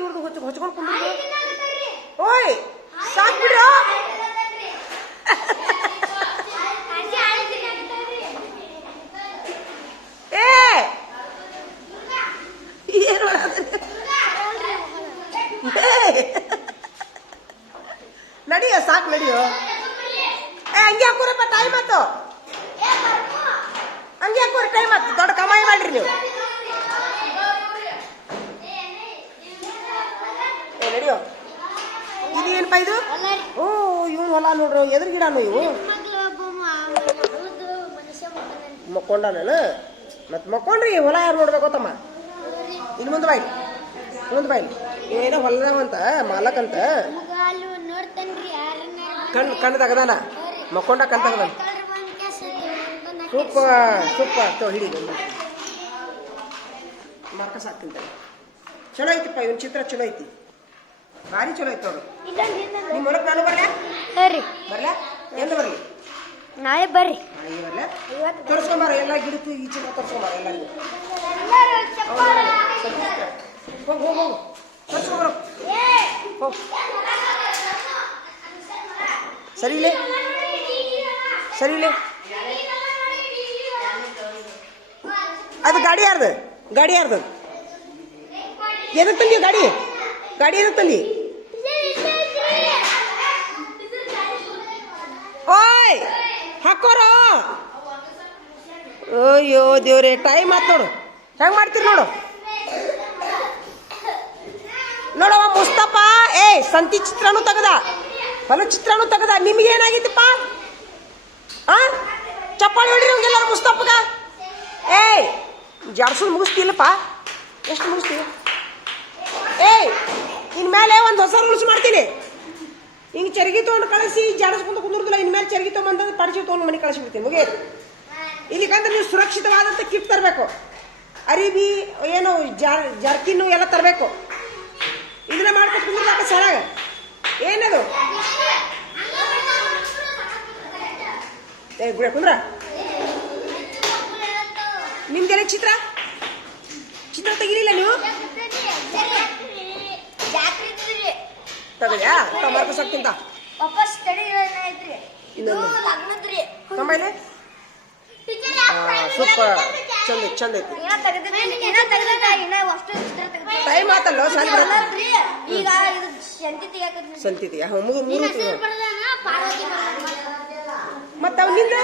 ಇವ್ರದ್ದು ಹೊಚ್ಕೊಂಡು ಕುಂದ್ರು. ಓಯ್ ಸಾಕ್ ಬಿಡ್ರೋ. ಏ ಏನು ನಡಿಯೋ ಸಾಕು ನಡಿಯೋ. ಏ ಹಂಗೆ ಹಾಕೋರಪ್ಪ ಟೈಮ್ ಆಯ್ತು. ಹಂಗೆ ಹಾಕೋರಿ ಟೈಮ್ ಆಯ್ತು. ದೊಡ್ಡ ಕಮಾಯಿ ಮಾಡ್ರಿ ನೀವು. ಏ ನಡಿಯೋ. ಇದು ಏನಪ್ಪ ಇದು? ಓ ಇವ್ ಹೊಲ ನೋಡ್ರು. ಎದ್ರ ಗಿಡನು ಇವು? ಮಕ್ಕೊಂಡಾನ. ಮತ್ ಮಕ್ಕೊಂಡ್ರಿ ಹೊಲ ಯಾರು ನೋಡ್ಬೇಕು ತಮ್ಮ? ಇನ್ನು ಮುಂದೆ ಬಾಯ್ಲಿ, ಮುಂದೆ ಬಾಯ್ಲಿ. ಇವೇನೋ ಹೊಲದವಂತ ಮಾಲಕಂತ ಕಣ್ಣು ತಗದಾನ. ಮಕ್ಕೊಂಡ ಕಣ್ ತಗದಾನ. ಸೂಪರ್ ತೋ ಹಿಡಿ ಮಾರ್ಕಸ್ ಹಾಕ್ತಿಂತಾರೆ. ಚಲೋ ಐತಿಪ್ಪ ಇವನ್ ಚಿತ್ರ. ಚಲೋ ಐತಿ, ಭಾರಿ ಚಲೋ ಐತಿ ಅವ್ರು. ನಿಮ್ಮ ಹೊಲಕ್ಕೆ ನಾನು ಬರ್ಲ? ಬರ್ಲ? ಎಂದು ಬರ್ಲಿ? ನಾಳೆ ಬರ್ರಿ. ತೋರಿಸ್ಕೊಂಬಾರ ಎಲ್ಲ ಗಿಡಕ್ಕೆ ಈಚೆ ತೋರಿಸ್ಕೊಂಬಾರ ಎಲ್ಲರಿಗೂ. ಹೋಗ್ ಹೋಗ್ ಹೋಗು ತೋರಿಸ್ಕೊಂಬಾರ. ಹೋಗ್ ಸರಿಲೇ ಸರಿಲೇ. ಅದು ಗಾಡಿ ಯಾರ್ದು? ಗಾಡಿ ಯಾರ್ದು? ಎದಕ್ಕೆ ತಂದಿ ಗಾಡಿ? ಗಾಡಿ ಎದಕ್ಕೆ ತಂದಿ? ಓಯ್ ಹಾಕೋರ. ಅಯ್ಯೋ ದೇವ್ರೆ ಟೈಮ್ ಆತ್ ನೋಡು. ಹೆಂಗ್ ಮಾಡ್ತೀರಿ ನೋಡು. ನೋಡವ ಮುಸ್ತಫಾ ಏ ಸಂತಿ ಚಿತ್ರನೂ ತೆಗದ, ಹೊಲ ಚಿತ್ರನೂ ತೆಗದ. ನಿಮ್ಗೆ ಏನಾಗಿತ್ತಪ್ಪ? ಚಪ್ಪಾಳಿ ಹೊಡಿರಿ ಹಂಗೆಲ್ಲಾರು ಮುಸ್ತಫಗ. ಏಯ್ ಜಾಡ್ಸೋದು ಮುಗಿಸ್ತಿಲ್ಲಪ್ಪ. ಎಷ್ಟು ಮುಗಿಸ್ತೀವಿ? ಏಯ್ ಇನ್ಮೇಲೆ ಒಂದು ಹೊಸ ರೂಲ್ಸ್ ಮಾಡ್ತೀನಿ. ಹಿಂಗೆ ಚರಗಿ ತೊಗೊಂಡು ಕಳಿಸಿ ಜಾಡಿಸ್ಕೊಂಡು ಕುಂದಿರುದಿಲ್ಲ. ಇನ್ಮೇಲೆ ಚರಗಿ ತೊಗೊಂಬಂದ್ರೆ ಪಡಿಸಿ ತೊಗೊಂಡು ಮನೆ ಕಳಿಸ್ಬಿಡ್ತೀನಿ. ಮುಗಿಯೋದು. ಇಲ್ಲಿಕಂದ್ರೆ ನೀವು ಸುರಕ್ಷಿತವಾದಂಥ ಕಿಟ್ ತರಬೇಕು. ಅರಿಬಿ ಏನು ಜರ್ಕಿನ್ನು ಎಲ್ಲ ತರಬೇಕು. ಇದನ್ನ ಮಾಡ್ಕೊಂಡು ಕುಂದಿರ್ದಾಕ ಸರಾಗ ಏನದು? ಏ ಗುಡ ಕುಂದ್ರ. ನಿಮ್ಗೆಲ್ಲ ಚಿತ್ರ ಚಿತ್ರ ತೆಗಿಲಿಲ್ಲ ನೀವು? ತಗದ್ಯಾ? ಮಾರ್ಕಸ್ ಹಾಕ್ತಿಂತ ಇನ್ನೊಂದು ಸೂಪರ್ ಚಂದ ಚಂದ ಐತಿ. ಟೈಮ್ ಆತಲ್ಲ ಸಂತಿತಿ ಮೂರು ಮತ್ತ ಅವನಿಂದ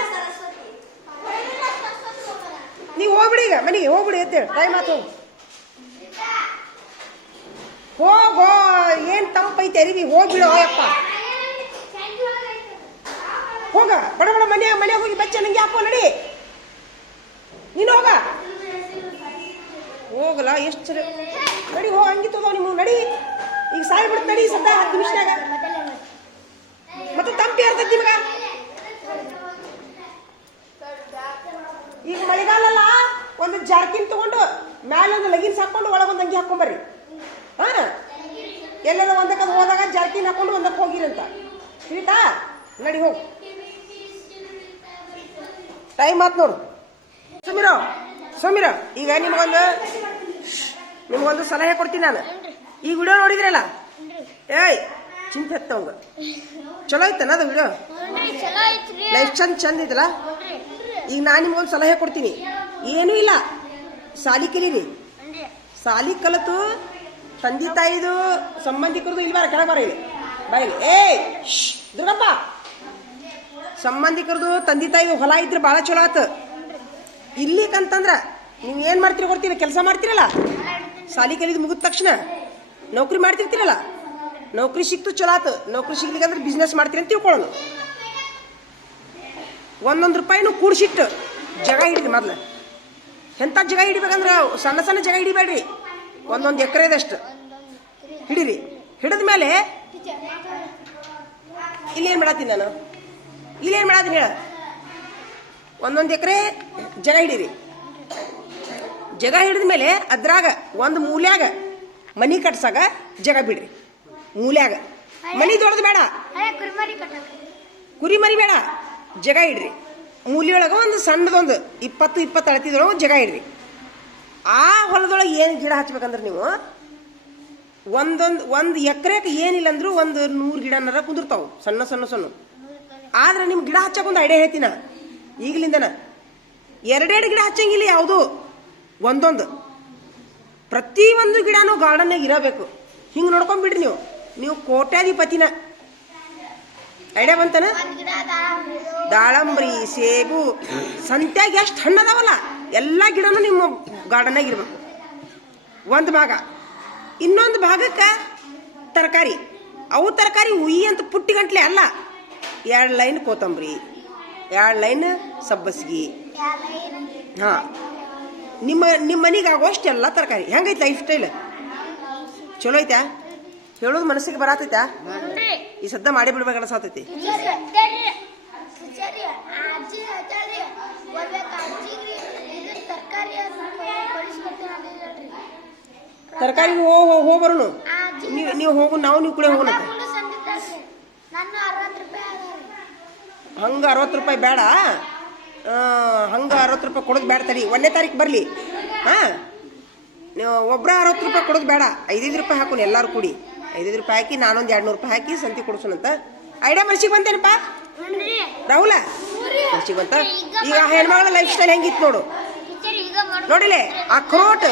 ನೀವು ಹೋಗ್ಬಿಡಿ. ಈಗ ಮನೆಗೆ ಹೋಗ್ಬಿಡಿ ಎತ್ತೇಳಿ. ಟೈಮ್ ಆತು. ಹೋಗೋ ಏನ್ ತಂಪೈತೆ ಅರಿವಿ. ಹೋಗ್ಬಿಡು ಅಯ್ಯಪ್ಪ. ಹೋಗ ಬಡ ಬಡ ಮನೆ ಹೋಗಿ ಬಚ್ಚ ನಂಗೆ ಹಾಕೋ. ನಡಿ ನೀನು ಹೋಗ. ಹೋಗಲ್ಲ ಎಷ್ಟು ಸರಿ ನಡಿ. ಹೋಗ ಹಂಗಿತ್ತದ ನಿಮ್ಗೆ. ನಡಿ ಈಗ ಸಾಯಿ ಬಿಡ್ತು. ನಡಿ ಸದ್ದ 10 ನಿಮಿಷನಾಗ ಮತ್ತೆ ತಂಪಿ ಇರ್ತೈತಿ ನಿಮ್ಗ. ಈಗ ಮಳೆಗಾಲಲ್ಲ ಒಂದು ಜಾರ್ಕಿನ್ ತಗೊಂಡು ಮ್ಯಾಲೆ ಒಂದು ಲಗಿನ್ಸ್ ಹಾಕೊಂಡು ಒಳಗೊಂದು ಅಂಗಿ ಹಾಕೊಂಬರ್ರಿ. ಹಾ ಎಲ್ಲೆಲ್ಲ ಒಂದಕ್ಕೆ ಹೋದಾಗ ಜಾರ್ಕಿನ್ ಹಾಕೊಂಡು ಒಂದಕ್ಕೆ ಹೋಗಿರಂತ ತಿಳಿತಾ? ನಡಿ ಹೋಗು. ಟೈಮ್ ಆತ್ ನೋಡು. ಸುಮಿರೋ ಈಗ ನಿಮ್ಗೊಂದು ಸಲಹೆ ಕೊಡ್ತೀನಿ ನಾನು. ಈ ವಿಡಿಯೋ ನೋಡಿದ್ರಲ್ಲ, ಏಯ್ ಚಿಂತೆ ಹತ್ತವಂಗ ಚಲೋ ಐತನ ಅದು ವಿಡಿಯೋ? ಲೈಫ್ ಚಂದ ಐತಲ್ಲ. ಈಗ ನಾನು ನಿಮ್ಗೊಂದು ಸಲಹೆ ಕೊಡ್ತೀನಿ. ಏನೂ ಇಲ್ಲ, ಸಾಲಿ ಕಲೀರಿ. ಸಾಲಿ ಕಲಿತು ತಂದೆ ತಾಯಿದು ಸಂಬಂಧಿಕರದು ಇಲ್ಲಿ ಬಾರ, ಕೆಳಗೆ ಬಾರ. ಇಲ್ಲಿ ಬಾಯಿಲಿ. ಏಯ್ ದುರ್ಗಪ್ಪ, ಸಂಬಂಧಿಕರದು ತಂದೆ ತಾಯಿದು ಹೊಲ ಇದ್ರೆ ಭಾಳ ಚಲೋ ಆತು. ಇಲ್ಲಿಕಂತಂದ್ರ ನೀವು ಏನು ಮಾಡ್ತೀರಿ ಕೊಡ್ತೀರಿ? ಕೆಲಸ ಮಾಡ್ತೀರಲ್ಲ, ಸಾಲಿ ಕಲಿದು ಮುಗಿದ ತಕ್ಷಣ ನೌಕರಿ ಮಾಡ್ತಿರ್ತೀರಲ್ಲ, ನೌಕರಿ ಸಿಕ್ತು ಚಲೋ ಆತು. ನೌಕರಿ ಸಿಗ್ಲಿಕ್ಕಂದ್ರೆ ಬಿಸ್ನೆಸ್ ಮಾಡ್ತೀರಿ ಅಂತ ತಿಳ್ಕೊಳ್ಳೋಣ. 1 ರೂಪಾಯಿನೂ ಕೂಡಿಸಿಟ್ಟು ಜಾಗ ಹಿಡಿದ್ರಿ. ಮೊದ್ಲು ಎಂಥ ಜಾಗ ಹಿಡಿಬೇಕಂದ್ರೆ ಸಣ್ಣ ಸಣ್ಣ ಜಾಗ ಹಿಡಿಬೇಡ್ರಿ. 1 ಎಕರೆದಷ್ಟು ಹಿಡೀರಿ. ಹಿಡಿದ ಮೇಲೆ ಇಲ್ಲೇನು ಮಾಡತ್ತೀನಿ ನಾನು? ಇಲ್ಲೇನು ಮಾಡತ್ತೀನಿ ಹೇಳ? 1 ಎಕರೆ ಜಾಗ ಹಿಡೀರಿ. ಜಾಗ ಹಿಡಿದ ಮೇಲೆ ಅದ್ರಾಗ ಒಂದು ಮೂಲ್ಯಾಗ ಮನಿ ಕಟ್ಸಾಗ ಜಾಗ ಬಿಡ್ರಿ. ಮೂಲ್ಯಾಗ ಮನಿ ದೊಡ್ಡದು ಬೇಡ, ಕುರಿ ಮರಿ ಬೇಡ, ಜಾಗ ಇಡ್ರಿ. ಮೂಲಿಯೊಳಗೆ ಒಂದು ಸಣ್ಣದೊಂದು 20 ಅಳತಿದೊಳಗೆ ಒಂದು ಜಾಗ ಇಡ್ರಿ. ಆ ಹೊಲದೊಳಗೆ ಏನು ಗಿಡ ಹಚ್ಬೇಕಂದ್ರೆ ನೀವು ಒಂದು ಎಕರೆಗೆ ಏನಿಲ್ಲ ಅಂದ್ರೂ ಒಂದು 100 ಗಿಡನಾರ ಕುಂದಿರ್ತಾವೆ ಸಣ್ಣ ಸಣ್ಣ ಸಣ್ಣ. ಆದ್ರೆ ನಿಮ್ ಗಿಡ ಹಚ್ಚಕ್ಕೆ ಒಂದು ಐಡಿಯಾ ಹೇಳ್ತೀನ ಈಗಲಿಂದನ. 2 ಗಿಡ ಹಚ್ಚಂಗಿಲ್ಲ ಯಾವುದು, ಒಂದೊಂದು. ಪ್ರತಿ ಒಂದು ಗಿಡನೂ ಗಾರ್ಡನ್ನಾಗ ಇರಬೇಕು. ಹಿಂಗೆ ನೋಡ್ಕೊಂಡ್ಬಿಡ್ರಿ ನೀವು ಕೋಟ್ಯಾಧಿಪತಿನ. ಐಡಿಯಾ ಬಂತನ? ದಾಳಂಬ್ರಿ, ಸೇಬು, ಸಂತ್ಯಾಗ ಎಷ್ಟು ಹಣ್ಣದಾವಲ್ಲ ಎಲ್ಲ ಗಿಡನೂ ನಿಮ್ಮ ಗಾರ್ಡನ್ನಾಗ ಇರಬೇಕು ಒಂದು ಭಾಗ. ಇನ್ನೊಂದು ಭಾಗಕ್ಕೆ ತರಕಾರಿ. ಅವು ತರಕಾರಿ ಉಯಿ ಅಂತ ಪುಟ್ಟಿ ಗಂಟ್ಲೆ ಅಲ್ಲ, 2 ಲೈನ್ ಕೊತ್ತಂಬರಿ, 2 ಲೈನ್ ಸಬ್ಬಸ್ಗಿ. ಹಾಂ, ನಿಮ್ಮ ಮನೆಗೆ ಆಗೋಷ್ಟು ಎಲ್ಲ ತರಕಾರಿ. ಹೆಂಗೈತೆ ಲೈಫ್ ಸ್ಟೈಲ್? ಚಲೋ ಐತಾ? ಹೇಳೋದು ಮನಸ್ಸಿಗೆ ಬರತೈತಾ? ಈ ಸದ್ದ ಮಾಡಿ ಬಿಡ್ಬೇಕು ಅನ್ಸತೈತಿ. ತರಕಾರಿ ಹೋಗಿ ಬರೋಣ. ನೀವು ಹೋಗು, ನೀವು ಕೂಡ ಹೋಗೋಣ. ಹಂಗೆ 60 ರೂಪಾಯಿ ಬೇಡ, ಹಂಗೆ 60 ರೂಪಾಯಿ ಕೊಡೋದು ಬೇಡ. ತಡಿ 1ನೇ ತಾರೀಕು ಬರಲಿ. ಹಾಂ, ನೀವು ಒಬ್ಬರ 60 ರೂಪಾಯಿ ಕೊಡೋದು ಬೇಡ. 5 ರೂಪಾಯಿ ಹಾಕೋಣ ಎಲ್ಲರೂ ಕೂಡಿ. 5 ರೂಪಾಯಿ ಹಾಕಿ ನಾನೊಂದು 200 ರೂಪಾಯಿ ಹಾಕಿ ಸಂತಿ ಕೊಡ್ಸೋಣಂತ. ಐಡಿಯಾ ಮನ್ಸಿಗೆ ಬಂತೇನಪ್ಪ ರಾಹುಲ? ಮನ್ಸಿಗೆ ಬಂತ? ಈಗ ಹೆಣ್ಮಗಳ ಲೈಫ್ ಸ್ಟೈಲ್ ಹೆಂಗಿತ್ತು ನೋಡು. ನೋಡಿಲೆ ಅಕ್ರೋಟ್,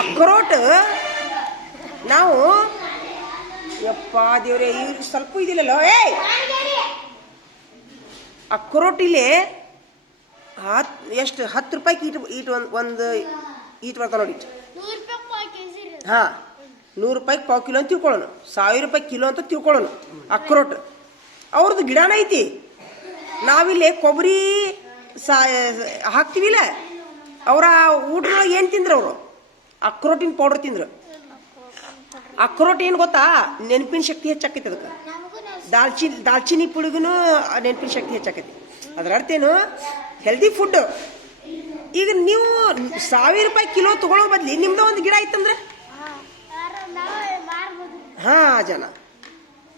ಅಕ್ರೋಟ್ ನಾವು ಯಪ್ಪ ದೇವ್ರೆ ಇವ್ರಿಗೆ ಸ್ವಲ್ಪ ಇದಿಲ್ಲಲ್ಲ. ಅಕ್ರೋಟ್ ಇಲ್ಲಿ ಎಷ್ಟು 10 ರೂಪಾಯಿಗೆ ಈಟ್ ಒಂದು ಈಟ್ ಬರ್ತಾವ ನೋಡಿ. ಹಾಂ, 100 ರೂಪಾಯಿಗೆ ಪಾವು ಕಿಲೋ ಅಂತ ತಿಳ್ಕೊಳ್ಳೋಣ, 1000 ರೂಪಾಯಿ ಕಿಲೋ ಅಂತ ತಿಳ್ಕೊಳ್ಳೋಣ. ಅಕ್ರೋಟ್ ಅವ್ರದ್ದು ಗಿಡನ ಐತಿ. ನಾವಿಲ್ಲಿ ಕೊಬ್ಬರಿ ಹಾಕ್ತಿವಿಲ್ಲ, ಅವರ ಊಟದೊಳಗೆ ಏನು ತಿಂದ್ರು ಅವರು? ಅಕ್ರೋಟಿನ ಪೌಡರ್ ತಿಂದ್ರು. ಅಕ್ರೋಟ್ ಏನು ಗೊತ್ತಾ? ನೆನಪಿನ ಶಕ್ತಿ ಹೆಚ್ಚಾಕೈತಿ ಅದಕ್ಕೆ. ದಾಲ್ಚಿನ್ನಿ ಪುಡಿಗೂ ನೆನಪಿನ ಶಕ್ತಿ ಹೆಚ್ಚಾಕೈತಿ. ಅದರ ಅರ್ಥ ಏನು? Healthy food. ಈಗ ನೀವು 1000 ರೂಪಾಯಿ ಕಿಲೋ ತಗೊಳ್ಳೋ ಬದ್ಲಿ ನಿಮ್ದು ಒಂದು ಗಿಡ ಇತ್ತಂದ್ರೆ ಜನ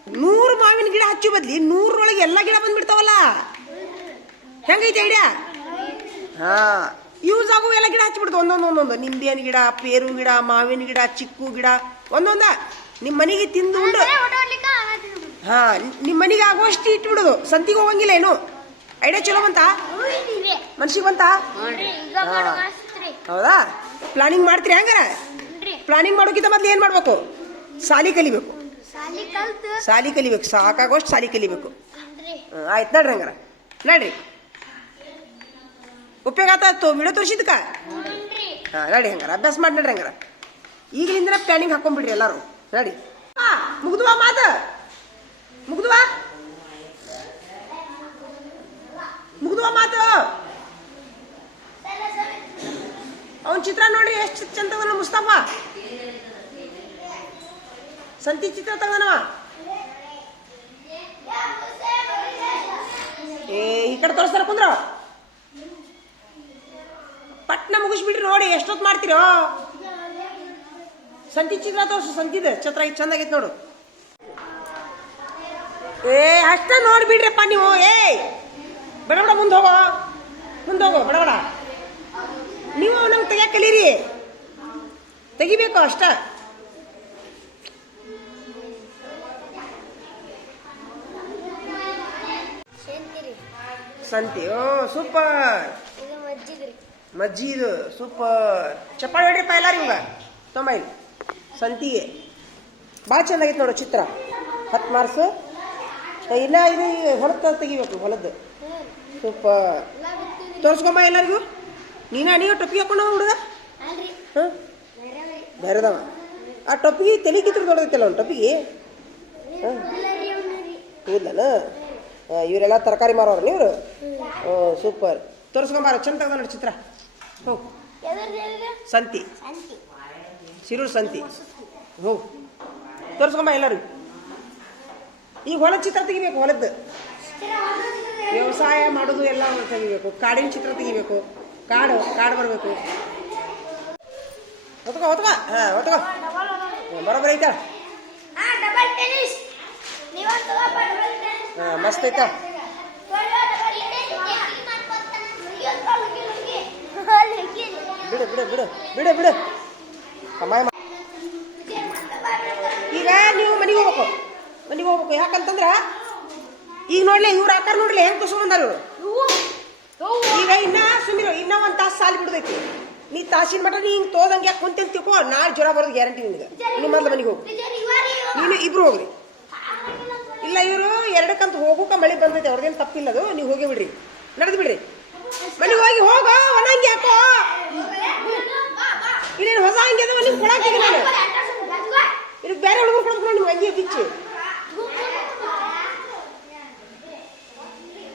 100 ಮಾವಿನ ಗಿಡ ಹಚ್ಚು ಬದ್ಲಿ 100ರೊಳಗೆ ಎಲ್ಲ ಗಿಡ ಬಂದ್ಬಿಡ್ತಾವಲ್ಲ. ಹೆಂಗೈತೆ ಐಡಿಯಾ? ಯೂಸ್ ಆಗುವ ಎಲ್ಲ ಗಿಡ ಹಚ್ಚಿಬಿಡ್ತು. ಒಂದೊಂದು ನಿಂಬೆಹಣ್ಣು ಗಿಡ, ಪೇರು ಗಿಡ, ಮಾವಿನ ಗಿಡ, ಚಿಕ್ಕು ಗಿಡ ಒಂದೊಂದ ನಿಮ್ಮ ಮನೆಗೆ ತಿಂದು ಉಂಡು. ನಿಮ್ಮ ಮನೆಗೆ ಆಗುವಷ್ಟು ಇಟ್ಬಿಡೋದು. ಸಂತಿಗೆ ಹೋಗಂಗಿಲ್ಲ ಏನು. ಐಡಿಯಾ ಚಲೋ ಬಂತ? ಮನ್ಸಿಗೆ ಬಂತ? ಹೌದಾ? ಪ್ಲಾನಿಂಗ್ ಮಾಡ್ತೀರಿ ಹಂಗಾರ? ಪ್ಲಾನಿಂಗ್ ಮಾಡೋಕ್ಕಿಂತ ಮೊದ್ಲು ಏನ್ ಮಾಡ್ಬೇಕು? ಸಾಲಿ ಕಲಿಬೇಕು. ಸಾಕಾಗೋಷ್ಟು ಸಾಲಿ ಕಲಿಬೇಕು. ಆಯ್ತು ನಡ್ರಿ ಹಂಗಾರ, ನಡ್ರಿ. ಉಪಯೋಗ ಆಯ್ತು ವಿಡಿಯೋ ತೋರಿಸಿದ್ಕ? ನಡಿ ಹಂಗಾರ, ಅಭ್ಯಾಸ ಮಾಡಿ ನಡ್ರಿ ಹಂಗಾರ. ಈಗಲಿಂದ ಪ್ಲಾನಿಂಗ್ ಹಾಕೊಂಡ್ಬಿಡ್ರಿ ಎಲ್ಲಾರು. ನಡಿ, ಮುಗ್ದುವಾ ಮಾತು? ಮುಗ್ದುವಾ ಮಾತು? ಅವನ್ ಚಿತ್ರ ನೋಡ್ರಿ ಎಷ್ಟು ಚಂದ ತಗನ ಮುಸ್ತಫಾ. ಸಂತಿ ಚಿತ್ರ ತಗನವ. ಈ ಕಡೆ ತೋರಿಸ್ತಾರ ಕುಂದ್ರ. ಪಟ್ನ ಮುಗಿಸ್ಬಿಡ್ರಿ. ನೋಡಿ ಎಷ್ಟೊತ್ತು ಮಾಡ್ತೀರೋ. ಸಂತಿ ಚಿತ್ರ ತೋರ್ಸು. ಸಂತಿದ ಚಿತ್ರ ಚಂದಾಗೈತೆ ನೋಡು. ಅಷ್ಟ ನೋಡ್ಬಿಡ್ರಪ್ಪ ನೀವು. ಬಡ ಮುಂದೆ ಹೋಗೋ ಬಡ. ನೀವು ನಮ್ಗೆ ತೆಗಿಯಕ್ಕೆ ಕಲೀರಿ. ತೆಗಿಬೇಕು ಅಷ್ಟ. ಸಂತಿ. ಸೂಪರ್. ಮಜ್ಜಿದು ಸೂಪರ್. ಚಪ್ಪಾಳೆ ಹೊಡ್ರಿಪ್ಪ ಎಲ್ಲಾರು. ಇವಾಗ ತೊಂಬೈ ಸಂತಿಗೆ ಭಾಳ ಚಂದಾಗಿತ್ತು ನೋಡು ಚಿತ್ರ. 10 ಮಾರ್ಕ್ಸ್. ಇನ್ನ ಇದು ಹೊಲದ ತೆಗಿಬೇಕು. ಹೊಲದ್ದು ಸೂಪರ್. ತೋರಿಸ್ಕೊಂಬ ಎಲ್ಲರಿಗೂ. ನೀವು ಟೊಪ್ಪಿಗೆ ಹಾಕೊಂಡು ಹುಡುಗ. ಹಾಂ, ಬೇರೆದವ ಆ ಟೊಪ್ಪಿಗೆ ತಲೆ ಕಿತ್ತು ದೊಡ್ಡದೈತಲ್ಲ ಒಂದು ಟೊಪ್ಪಿಗೆ. ಹಾಂ, ಹೌದಲ್ಲ? ಇವರೆಲ್ಲ ತರಕಾರಿ ಮಾರೋರು ನೀವ್ರು? ಸೂಪರ್. ತೋರಿಸ್ಕೊಂಬಾರ. ಚಂದ ತಗದ ನೋಡಿ ಚಿತ್ರ. ಸಂತಿ, ಶಿರೂರು ಸಂತಿ. ತೋರಿಸ್ಕೊಂಬ ಎಲ್ಲರಿಗೂ. ಈಗ ಹೊಲದ ಚಿತ್ರ ತೆಗಿಬೇಕು. ಹೊಲದ್ದು ವ್ಯವಸಾಯ ಮಾಡೋದು ಎಲ್ಲ ತೆಗಿಬೇಕು. ಕಾಡಿನ ಚಿತ್ರ ತೆಗಿಬೇಕು. ಕಾಡು ಬರಬೇಕು. ಹೊತ್ಕೋ. ಬರೋಬ್ಬರ ಐತ. ಮಸ್ತ್ ಐತ. ಬಿಡು. ಕಮಾಯಿ ಈಗ ನೀವು ಮನೆಗೆ ಹೋಗ್ಬೇಕು ಯಾಕಂತಂದ್ರ ಈಗ ನೋಡ್ಲಿ ಇವ್ರ ಆಕಾರ ನೋಡ್ಲಿ ಹೆಂಗ್ ಕುಸ್ಕೊಂಬಂದಾರ ಈಗ ಇನ್ನ ಒಂದ್ ತಾಸು ಸಾಲಿ ಬಿಡ್ದೈತಿ ನೀ ತಾಸಿನ ಮಟ ನೀ ಹಿಂಗ್ ತೋದಂಗೆ ಯಾಕೆ ಕುಂತೇನ್ ತಿಳ್ಕೊ ನಾಳೆ ಜ್ವರ ಬರೋದು ಗ್ಯಾರಂಟಿ ನಿನಗೆ ನಿಮ್ಮಲ್ಲ ಮನೆಗೆ ಹೋಗಿ ನೀನು ಇಬ್ರು ಹೋಗ್ರಿ ಇಲ್ಲ ಇವರು ಎರಡಕ್ಕಂತ ಹೋಗೋಕ ಮಳೆ ಬಂದೈತೆ ಅವ್ರದೇನು ತಪ್ಪಿಲ್ಲದು ನೀವು ಹೋಗಿ ಬಿಡ್ರಿ ನಡೆದು ಬಿಡ್ರಿ ಮನೆಗೆ ಹೋಗಿ ಹೋಗ ಒಣಂಗಿ ಹಾಕೋ ಇಲ್ಲೇನು ಹೊಸ ಹಂಗೆ ಅದ ನಿಮ್ಗೆ ಕೊಡಾಕ್ತೀನಿ ನಾನು ಇದಕ್ಕೆ ಬೇರೆ ಹುಡುಗರು ಕೊಡ್ಬೇಕು ನಿಮ್ಗೆ ಅಂಗಿ ಬಿಚ್ಚಿ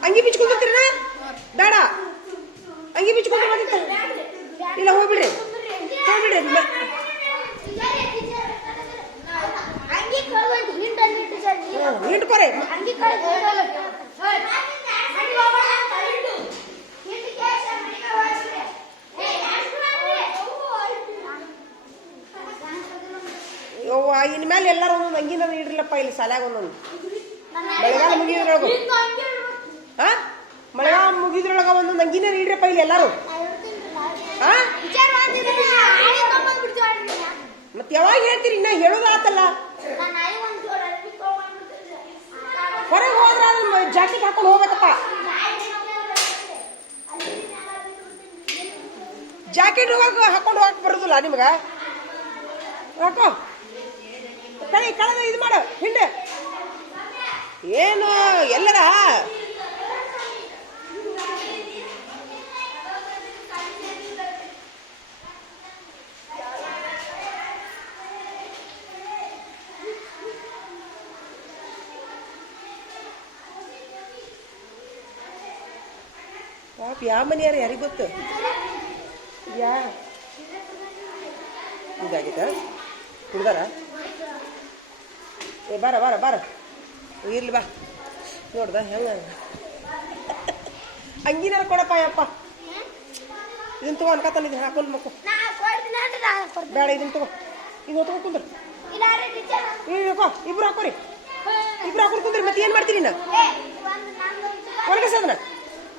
ಅಂಗಿ ಬಿಚ್ಕೊಂಡ್ಬಿಡ್ತೀರ ಬೇಡ ಅಂಗಿ ಬಿಚ್ಕೊಂಡು ಬಂದಿತ್ತು ಇಲ್ಲ ಹೋಗ್ಬಿಡ್ರಿ ಇಟ್ಕೊರೆ ಇನ್ಮೇಲೆ ಎಲ್ಲಾರು ಒಂದೊಂದು ಅಂಗಿನ ಇಡ್ರಲ್ಲಪ್ಪ ಇಲ್ಲಿ ಸಾಲ್ಯಾಗ ಒಂದೊಂದು ಮಳೆಗಾಲ ಮುಗಿಯೋದ್ರೊಳಗ ಮಳೆಗಾಲ ಮುಗಿದ್ರೊಳಗ ಒಂದೊಂದು ಅಂಗಿನ ಇಡ್ರಪ್ಪ ಇಲ್ಲಿ ಎಲ್ಲಾರು ಮತ್ತೆ ಯಾವಾಗ ಹೇಳ್ತೀರಿ ಇನ್ನ ಹೇಳೋದಾತಲ್ಲ ಹೊರಗೆ ಹೋದ್ರ ಜಾಕೆಟ್ ಹಾಕೊಂಡು ಹೋಗ್ಬೇಕಪ್ಪ ಜಾಕೆಟ್ ಹಾಕೊಂಡು ಹೋಗಕ್ ಬರುದಿಲ್ಲ ನಿಮ್ಗ ಹಾಕೋ ಕಳೆದ ಇದು ಮಾಡು ಹಿಂಡೆ ಏನು ಎಲ್ಲರ ಪಾಪ ಯಾವ ಮನೆಯಾರ ಯಾರಿಗೆ ಗೊತ್ತು ಇದಾಗಿತ್ತ ಕುಡ್ದಾರ ಏ ಬಾರ ಇರ್ಲಿ ಬಾ ನೋಡ್ದ ಹೆಂಗ ಅಂಗಿನಾರ ಕೊಡಪ್ಪ ಯಪ್ಪ ಇದನ್ನ ತಗೋ ಅನ್ಕತ್ತಾನ ಇದನ್ನ ಹಾಕೊಂಡು ಮಕ್ಕು ಬೇಡ ಇದನ್ನ ತಗೋ ಈಗ ಹೊತ್ಕೊಂಡು ಕುಂದ್ರ ಇಬ್ರು ಹಾಕೋರಿ ಹಾಕೊಂಡು ಕುಂದ್ರಿ ಮತ್ತೆ ಏನ್ ಮಾಡ್ತೀರಿ ನಾ ಹೊರಗಸದನ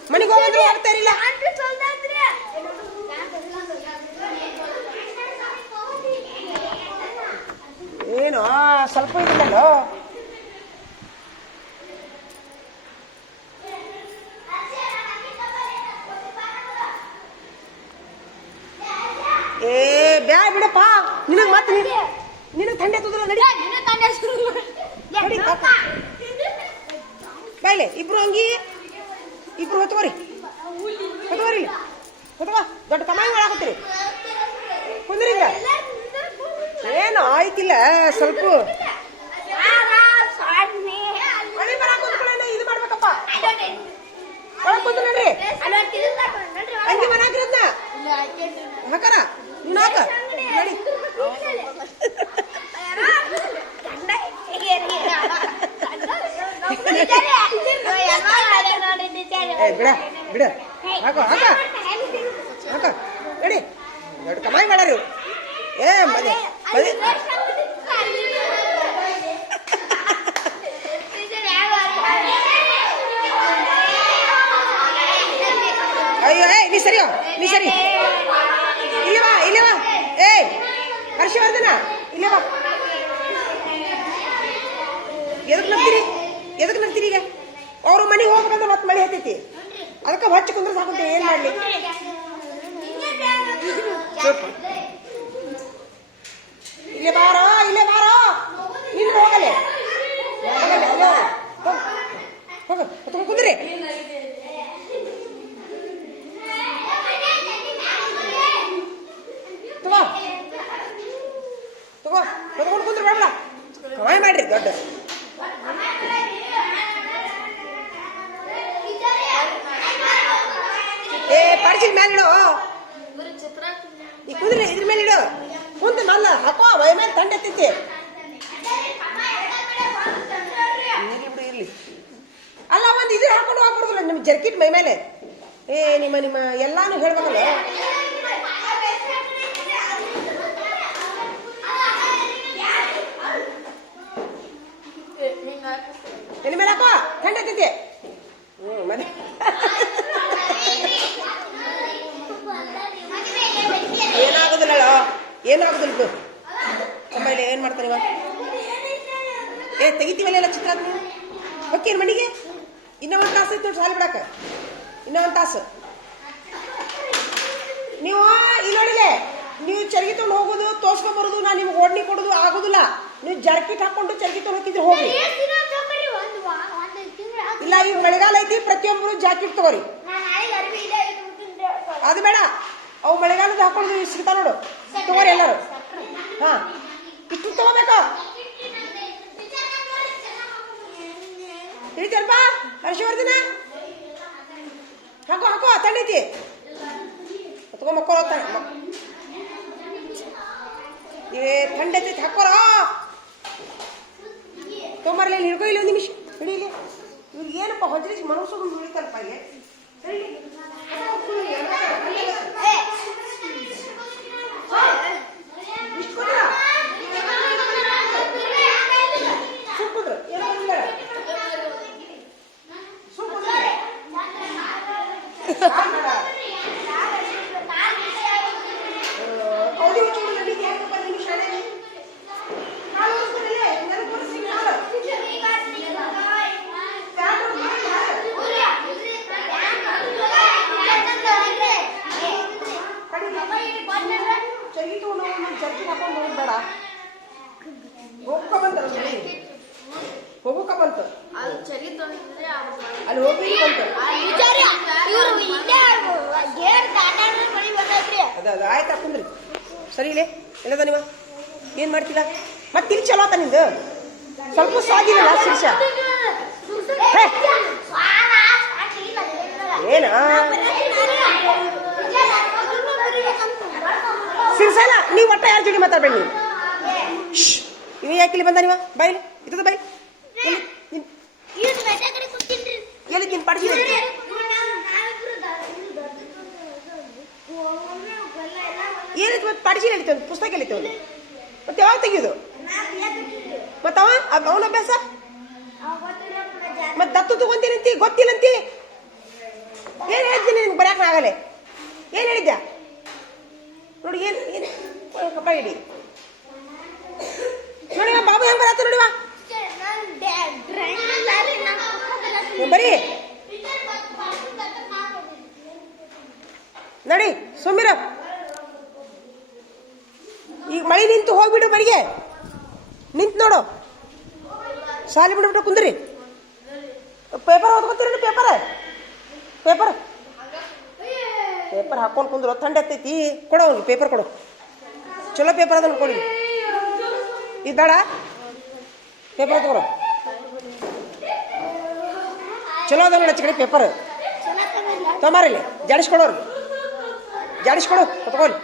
ಮನೆಗೆ ಹೋಗೋದು ಆಗ್ತಾ ಇರಲಿಲ್ಲ ಏನು ಸ್ವಲ್ಪ ಇದಿಲ್ಲೋ ಏ ಬ್ಯಾ ಬಿಡಪ್ಪ ನಿನಗೆ ಮತ್ತೆ ನಿನಗೆ ಥಂಡಿ ಹತ್ತುದಿಲ್ಲ ನಡಿ ಬಾಯ್ಲೆ ಇಬ್ರು ಅಂಗಿ ಇಬ್ರು ಹೊತ್ಕೋರಿ ದೊಡ್ಡ ಕಮಾಯಿ ಮಾಡಾಕತ್ತೀರಿ ಕುಂದ್ರಿಂದ ಏನು ಆಯ್ತಿಲ್ಲ ಸ್ವಲ್ಪ ಇದು ಮಾಡ್ಬೇಕಪ್ಪ ಒಳಗ್ ಕುಂತ ನೋಡ್ರಿ ಅಂಗಿ ಮನಾಕಿರದ್ನ ಹಾಕರ ನೀನು ಹಾಕ ನಡಿ ಬಿಡ ಹಾಕೋ ನಡಿ ದೊಡ್ಡ ಕಮಾಯಿ ಮಾಡಾರು ಏ ಮನೆ ಅಯ್ಯೋ ನೀ ಸರಿ ಇಲ್ಲೇ ಬಾ ಏ ಹರ್ಷವರ್ಧನ ಇಲ್ಲೇ ಬಾ ಎದಕ್ಕೆ ನಗ್ತೀರಿ ಈಗ ಅವ್ರ ಮನೆಗೆ ಹೋಗ್ಬೇಕಂದ್ರೆ ಮತ್ತೆ ಮಳೆ ಹತ್ತೈತಿ ಅದಕ್ಕೆ ಹೊಚ್ಚ ಕುಂದ್ರೆ ಸಾಕುಂತೆ ಏನ್ ಮಾಡ್ಲಿ ಇಲ್ಲೇ ಬಾರೋ ನಿನ್ ಹೋಗಲೆ ಹೋಗ ಕುಂದ್ರಿ ತಗೋ ಹೊತ್ಕೊಂಡು ಕುಂದ್ರಿ ಬೇಡ ಕಮಾಯಿ ಮಾಡ್ರಿ ದೊಡ್ಡ ಏ ಪಡಿಸಿದ ಮೇಲೆ ಇಡು ಈ ಕುಂದ್ರಿ ಇದ್ರ ಮೇಲೆ ಇಡು ಕುಂತ ನಲ್ಲ ಹಾಕೋ ಮೈ ಮೇಲೆ ತಂಡ ಎತ್ತೈತಿ ಇರ್ಲಿ ಅಲ್ಲ ಒಂದು ಇದ್ರ ಹಾಕೊಂಡು ಹೋಗ್ಬಿಡುದಿಲ್ಲ ನಿಮ್ ಜರ್ಕಿಟ್ ಮೈ ಮೇಲೆ ಏ ನಿಮ್ಮ ಎಲ್ಲಾನು ಹೇಳ್ಬೇಕಲ್ಲ ಎಲ್ಲಿ ಮೇಲೆ ಹಾಕೋ ತಂಡ ಎತ್ತೈತಿ ಮನೆ ಏನಾಗುದಿಲ್ಲ ಏನಾಗೋದಿಲ್ಲ ಇದು ಆಮೇಲೆ ಏನು ಮಾಡ್ತಾನೆ ಇವಾಗ ತೆಗಿತೀವಲ್ಲ ಎಲ್ಲ ಚಿತ್ರ ಓಕೆ ಮನೆಗೆ ಇನ್ನೂ ಒಂದು ತಾಸು ಐತೆ ನೋಡಿ ಸಾಲಿ ಬಿಡಕ್ಕೆ ಇನ್ನೂ ಒಂದು ತಾಸು ನೀವು ಇಲ್ಲಿ ನೋಡಿಲೆ ನೀವು ಚರ್ಗಿ ತೊಗೊಂಡು ಹೋಗೋದು ತೋರ್ಸ್ಕೊಂಬರೋದು ನಾನು ನಿಮ್ಗೆ ಓಡ್ನಿ ಕೊಡೋದು ಆಗೋದಿಲ್ಲ ನೀವು ಜರ್ಕಿಟ್ ಹಾಕೊಂಡು ಚರ್ಗಿ ತೊಗೊಂಡು ಹೋಗಿದ್ರೆ ಹೋಗಿ ಇಲ್ಲ ಈಗ ಮಳೆಗಾಲ ಐತಿ ಪ್ರತಿಯೊಬ್ಬರು ಜಾಕೆಟ್ ತಗೋರಿ ಅದು ಬೇಡ ಅವು ಮಳೆಗಾಲದ ಹಾಕೊಂಡು ಸಿಗ್ತಾ ನೋಡು ತಗೋರಿ ಎಲ್ಲರೂ ಹಾ ಇಷ್ಟು ತಗೋಬೇಕಾ ತಿಳಿತಲ್ಪಾ ಹರ್ಷವರ್ಧನ ಹಾಕೋ ಹಾಕೋ ತಂಡೈತಿ ತಗೋ ಮಕ್ಕಳು ಥಂಡ್ ಐತೈತಿ ಹಾಕೋರ ತೊಂಬರ್ಲಿ ಹಿಡ್ಕೊ ಇಲ್ಲ ಒಂದು ನಿಮಿಷ ಹಿಡೀಲಿ ಇವ್ರಿಗೆ ಏನಪ್ಪ ಹೊಜ್ರಿಸಿ ಮನಸ್ಸು ಹಿಡಿತಾರಪ್ಪ ಇಲ್ಲಿ ಹೋಗಕ್ಕ ಬಂತು ಅಲ್ಲಿ ಹೋಗಿ ಬಂತು ಅದ ಆಯ್ತು ಹಾಕಂದ್ರಿ ಸರಿ ಇಲ್ಲೇ ಎಲ್ಲದ ನೀವ ಏನ್ ಮಾಡ್ತೀರ ಮತ್ತೆ ಇಲ್ಲಿ ಚಲೋ ಆತ ನಿಂದು ಸ್ವಲ್ಪ ಸಾಗಿರಲ್ಲ ಶಿರ್ಷ ಏನ ಶಿರ್ಸಲ್ಲ ನೀವು ಒಟ್ಟ ಯಾರ ಜೋಡಿ ಮಾತಾಡ್ಬೇಡಿ ನೀವು ಇವ ಯಾಕೆ ಇಲ್ಲಿ ಬಂದ ನೀವ ಬಾಯಿಲಿ ಇತ್ತದ ಬಾಯಿ ಎಲ್ಲಿ ನಿನ್ ಪಡಿಸಿ ಏನಿತ್ತು ಮತ್ತೆ ಪಡಿಸಿ ಹೇಳಿತ್ತು ಪುಸ್ತಕ ಹೇಳಿತ್ತು ಮತ್ತೆ ಯಾವಾಗ ತೆಗಿಯೋದು ಮತ್ತ ಅವನ ಅಭ್ಯಾಸ ಮತ್ತೆ ದತ್ತು ತಗೊಂತೀನಂತಿ ಗೊತ್ತಿಲ್ಲಂತಿ ಏನ್ ಹೇಳ್ತೀನಿ ನಿನ್ಗೆ ಬರಕ ಆಗಲ್ಲ ಏನ್ ಹೇಳಿದ್ಯಾ ನೋಡಿ ಏನ್ ಏನ್ ಕಪ್ಪ ಹಿಡಿ ನೋಡಿವ ಬಾಬು ಹೆಂಗ್ ಬರತ್ತ ನೋಡಿವ ಬರೀ ನೋಡಿ ಸುಮ್ಮಿರ ಈಗ ಮಳೆ ನಿಂತು ಹೋಗ್ಬಿಡು ಮನೆಗೆ ನಿಂತು ನೋಡು ಶಾಲೆ ಬಿಡ್ಬಿಟ್ಟು ಕುಂದ್ರಿ ಪೇಪರ್ ಓದ್ಕೊತೀರಿ ಪೇಪರ್ ಪೇಪರ್ ಪೇಪರ್ ಹಾಕೊಂಡು ಕುಂದ್ರು ಥಂಡ್ ಎತ್ತೈತಿ ಕೊಡು ಅವ್ನಿಗೆ ಪೇಪರ್ ಕೊಡು ಚಲೋ ಪೇಪರ್ ಅದನ್ನು ಕೊಡಿ ಇದು ಬೇಡ ಪೇಪರ್ ತಗೊಡು ಚಲೋ ಅದ ನೋಡಿ ಕಡೆ ಪೇಪರ್ ತೊಂಬಾರಿಲ್ಲಿ ಜಾಡಿಸ್ಕೊಡೋರು ಜಾಡಿಸ್ಕೊಡು ತಗೊಳ್ಳಿ